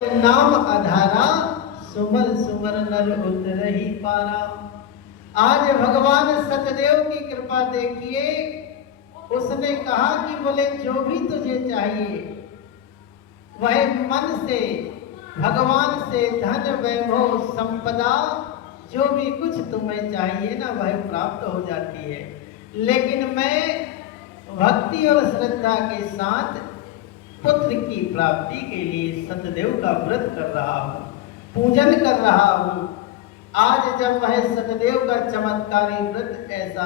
नाम आधारा सुमर सुमर नर उतरहि पारा। आज भगवान सतदेव की कृपा देखिए, उसने कहा कि बोले जो भी तुझे चाहिए वह मन से भगवान से धन वैभव संपदा जो भी कुछ तुम्हें चाहिए ना वह प्राप्त हो जाती है। लेकिन मैं भक्ति और श्रद्धा के साथ पुत्र की प्राप्ति के लिए सतदेव का व्रत कर रहा हूँ, पूजन कर रहा हूँ। आज जब वह सतदेव का चमत्कारी व्रत ऐसा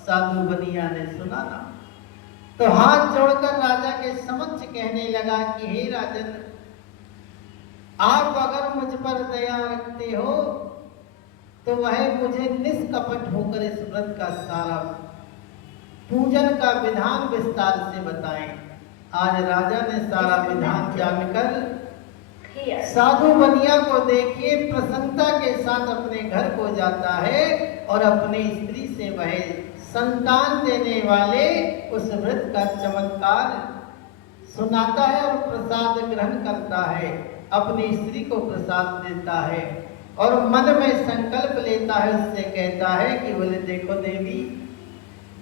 साधु बनिया ने सुना ना, तो हाथ जोड़कर राजा के समक्ष कहने लगा कि हे राजन, आप अगर मुझ पर दया रखते हो तो वह मुझे निष्कपट होकर इस व्रत का सारा पूजन का विधान विस्तार से बताएं। आज राजा ने सारा विधान जानकर साधु बनिया को देखिए प्रसन्नता के साथ अपने घर को जाता है और अपनी स्त्री से वह संतान देने वाले उस व्रत का चमत्कार सुनाता है और प्रसाद ग्रहण करता है, अपनी स्त्री को प्रसाद देता है और मन में संकल्प लेता है, उससे कहता है कि बोले देखो देवी,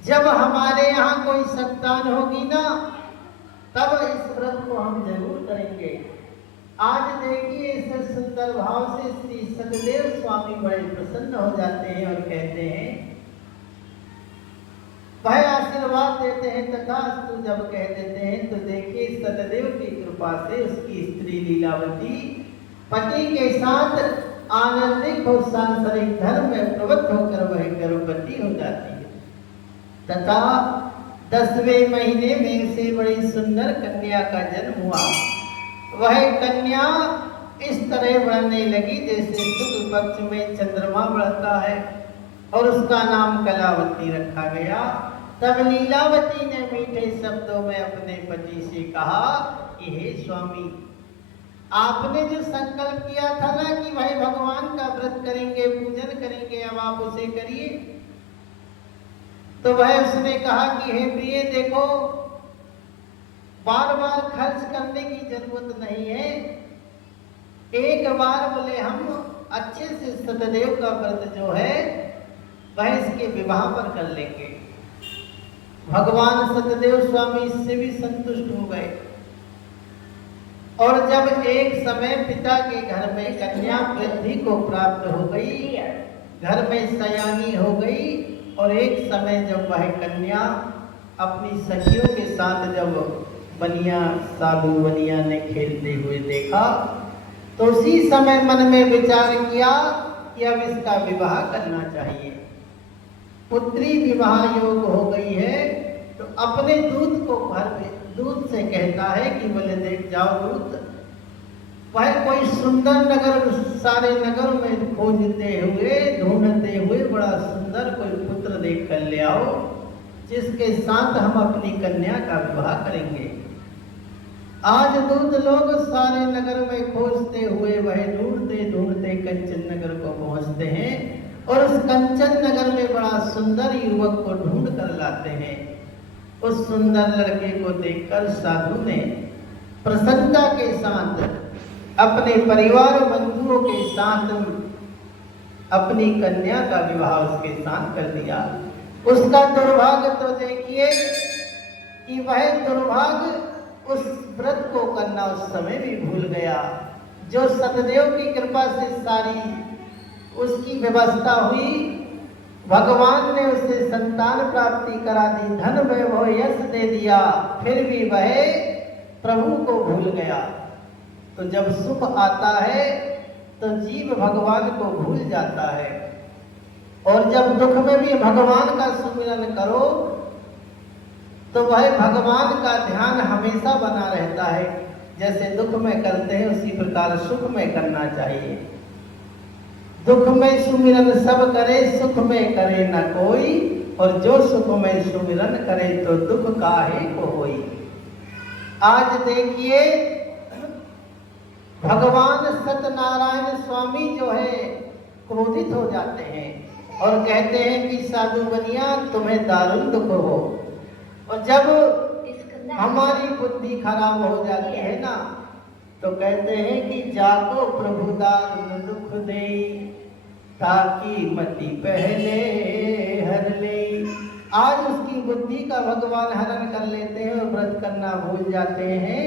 जब हमारे यहाँ कोई संतान होगी ना तब इस व्रत को हम जरूर करेंगे। आज देखिए इस सुंदर भाव से श्री सतदेव स्वामी बड़े प्रसन्न हो जाते हैं और कहते हैं, वह आशीर्वाद देते हैं तथास्तु जब कह देते हैं तो देखिए सतदेव की कृपा से उसकी स्त्री लीलावती पति के साथ आनंदित और सांसारिक धर्म में प्रवृत्त होकर वह गर्भवती हो जाती है तथा 10वें महीने में से बड़ी सुंदर कन्या का जन्म हुआ। वह कन्या इस तरह बढ़ने लगी जैसे शुक्ल पक्ष में चंद्रमा बढ़ता है और उसका नाम कलावती रखा गया। तब लीलावती ने मीठे शब्दों में अपने पति से कहा कि हे स्वामी, आपने जो संकल्प किया था ना कि भाई भगवान का व्रत करेंगे, पूजन करेंगे, अब आप उसे करिए। तो वह उसने कहा कि हे प्रिय देखो, बार बार खर्च करने की जरूरत नहीं है, एक बार बोले हम अच्छे से सतदेव का व्रत जो है वह इसके विवाह पर कर लेंगे। भगवान सतदेव स्वामी इससे भी संतुष्ट हो गए और जब एक समय पिता के घर में कन्या वृद्धि को प्राप्त हो गई, घर में सयानी हो गई और एक समय जब वह कन्या अपनी सखियों के साथ जब बनिया साधु बनिया ने खेलते हुए देखा तो उसी समय मन में विचार किया कि अब इसका विवाह करना चाहिए। पुत्री विवाह योग हो गई है तो अपने दूत को दूत से कहता है कि बोले देख जाओ दूत, वह कोई सुंदर नगर सारे नगर में खोजते हुए ढूंढते हुए बड़ा सुंदर कोई पुत्र देख कर ले आओ जिसके साथ हम अपनी कन्या का विवाह करेंगे। आज दूत लोग सारे नगर में खोजते हुए वह ढूंढते ढूंढते कंचन नगर को पहुंचते हैं और उस कंचन नगर में बड़ा सुंदर युवक को ढूंढ कर लाते हैं। उस सुंदर लड़के को देखकर साधु ने प्रसन्नता के साथ अपने परिवार बंधुओं के साथ अपनी कन्या का विवाह उसके साथ कर दिया। उसका दुर्भाग्य तो देखिए कि वह दुर्भाग्य उस व्रत को करना उस समय भी भूल गया। जो सतदेव की कृपा से सारी उसकी व्यवस्था हुई, भगवान ने उसे संतान प्राप्ति करा दी, धन वैभव यश दे दिया, फिर भी वह प्रभु को भूल गया। तो जब सुख आता है तो जीव भगवान को भूल जाता है और जब दुख में भी भगवान का सुमिरन करो तो वह भगवान का ध्यान हमेशा बना रहता है। जैसे दुख में करते हैं उसी प्रकार सुख में करना चाहिए। दुख में सुमिरन सब करे, सुख में करे न कोई, और जो सुख में सुमिरन करे तो दुख काहे को होई। आज देखिए भगवान सत्यनारायण स्वामी जो है क्रोधित हो जाते हैं और कहते हैं कि साधु बनिया तुम्हें दारुण दुख हो। और जब हमारी बुद्धि खराब हो जाती है ना तो कहते हैं कि जाको प्रभु दारुण दुख दे, ताकि मति पहले हर ले। आज उसकी बुद्धि का भगवान हरण कर लेते हैं और व्रत करना भूल जाते हैं।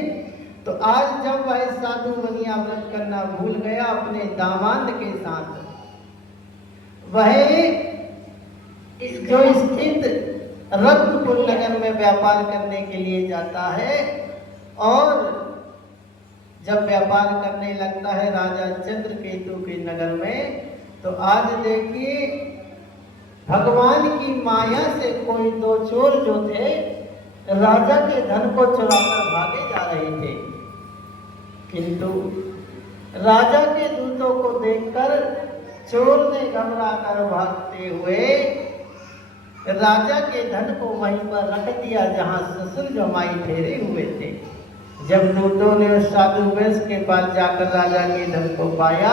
तो आज जब वह साधु बनिया व्रत करना भूल गया अपने दामाद के साथ, वह जो स्थित रत्नपुर नगर में व्यापार करने के लिए जाता है, और जब व्यापार करने लगता है राजा चंद्रकेतु के नगर में, तो आज देखिए भगवान की माया से कोई दो चोर जो थे राजा के धन को चुराकर भागे जा रहे थे, किंतु राजा के दूतों को देखकर चोर ने घबरा कर भागते हुए राजा के धन को वहीं पर रख दिया जहां ससुर जमाई ठहरे हुए थे। जब दूतों ने उस साधु वेश के पास जाकर राजा के धन को पाया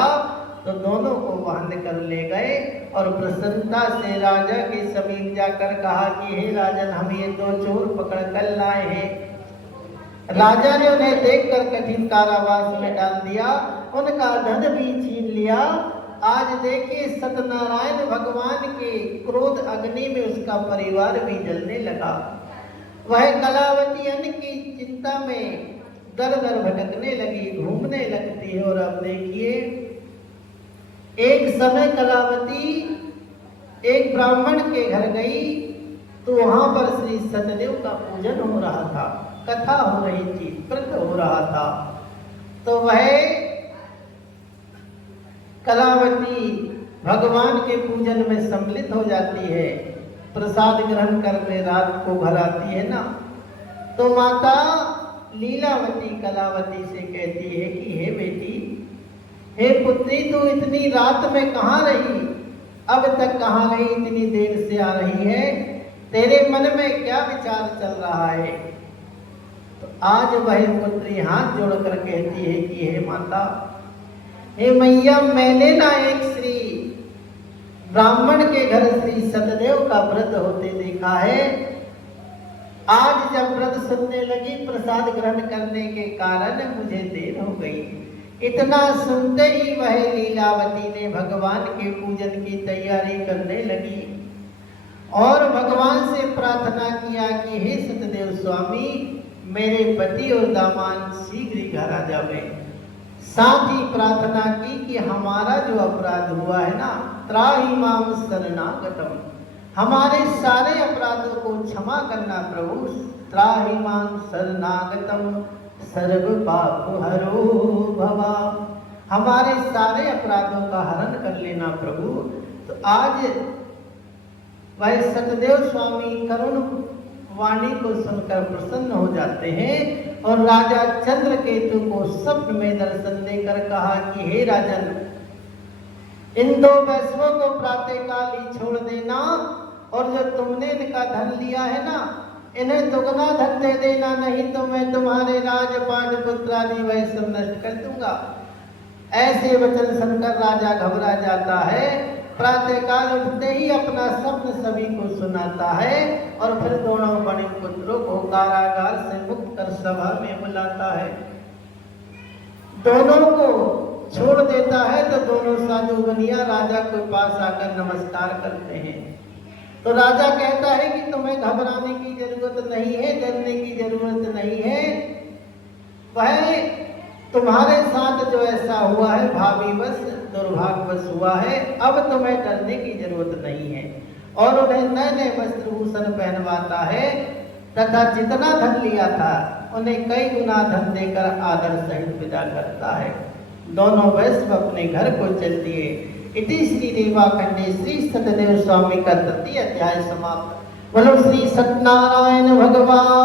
तो दोनों को बांध कर ले गए और प्रसन्नता से राजा के समीप जाकर कहा कि हे राजन, हम ये दो चोर पकड़ कर लाए हैं। राजा ने उन्हें देखकर कठिन कारावास में डाल दिया, उनका धन भी छीन लिया। आज देखिए सत्यनारायण भगवान के क्रोध अग्नि में उसका परिवार भी जलने लगा। वह कलावती अन्न की चिंता में दर दर भटकने लगी, घूमने लगती है। और अब देखिए एक समय कलावती एक ब्राह्मण के घर गई, तो वहां पर श्री सत्यदेव का पूजन हो रहा था, कथा हो रही थी, व्रत हो रहा था। तो वह कलावती भगवान के पूजन में सम्मिलित हो जाती है, प्रसाद ग्रहण करने रात को घर आती है ना। तो माता लीलावती कलावती से कहती है कि हे बेटी, हे पुत्री, तू इतनी रात में कहाँ रही, अब तक कहाँ रही, इतनी देर से आ रही है, तेरे मन में क्या विचार चल रहा है। तो आज वह पुत्री हाथ जोड़कर कहती है कि हे माता, हे मैया, मैंने ना एक श्री ब्राह्मण के घर श्री सत्यदेव का व्रत होते देखा है। आज जब व्रत सुनने लगी, प्रसाद ग्रहण करने के कारण मुझे देर हो गई। इतना सुनते ही वह लीलावती ने भगवान के पूजन की तैयारी करने लगी और भगवान से प्रार्थना किया कि हे सत्यदेव स्वामी, मेरे पति और दामाद शीघ्र ही घर आ जावे। साथ ही प्रार्थना की कि हमारा जो अपराध हुआ है ना, त्राहि माम शरणागतम, हमारे सारे अपराधों को क्षमा करना प्रभु। त्राहि माम शरणागतम सर्व पाप हरो भवा, हमारे सारे अपराधों का हरण कर लेना प्रभु। तो आज वह सत्यदेव स्वामी करुण वाणी को सुनकर प्रसन्न हो जाते हैं और राजा चंद्रकेतु को स्वप्न में दर्शन देकर कहा कि हे राजन, इन दो वैश्यों को प्रातःकाल ही छोड़ देना, और जो तुमने इनका धन लिया है ना, इन्हें दुगना धन दे देना, नहीं तो मैं तुम्हारे राजपाट पुत्र आदि वह सब नष्ट कर दूंगा। ऐसे वचन सुनकर राजा घबरा जाता है। प्रातःकाल उठते ही अपना स्वप्न सभी को सुनाता है और फिर दोनों बड़े पुत्रों को कारागार से मुक्त कर सभा में बुलाता है। दोनों को छोड़ देता है तो दोनों साधु बनिया राजा के पास आकर नमस्कार करते हैं। तो राजा कहता है कि तुम्हें घबराने की जरूरत नहीं है, डरने की जरूरत नहीं है। वह तुम्हारे साथ जो ऐसा हुआ है भावीवश दुर्भाग्यवश हुआ है, अब तुम्हें डरने की जरूरत नहीं है। और उन्हें नए नए वस्त्रभूषण पहनवाता है तथा जितना धन लिया था उन्हें कई गुना धन देकर आदर सहित विदा करता है। दोनों वैश्य अपने घर को चल दिए। इति श्री देवाखंडे श्री सत्यदेव स्वामी का तृतीय अध्याय समाप्त। बोलो श्री सत्यनारायण भगवान।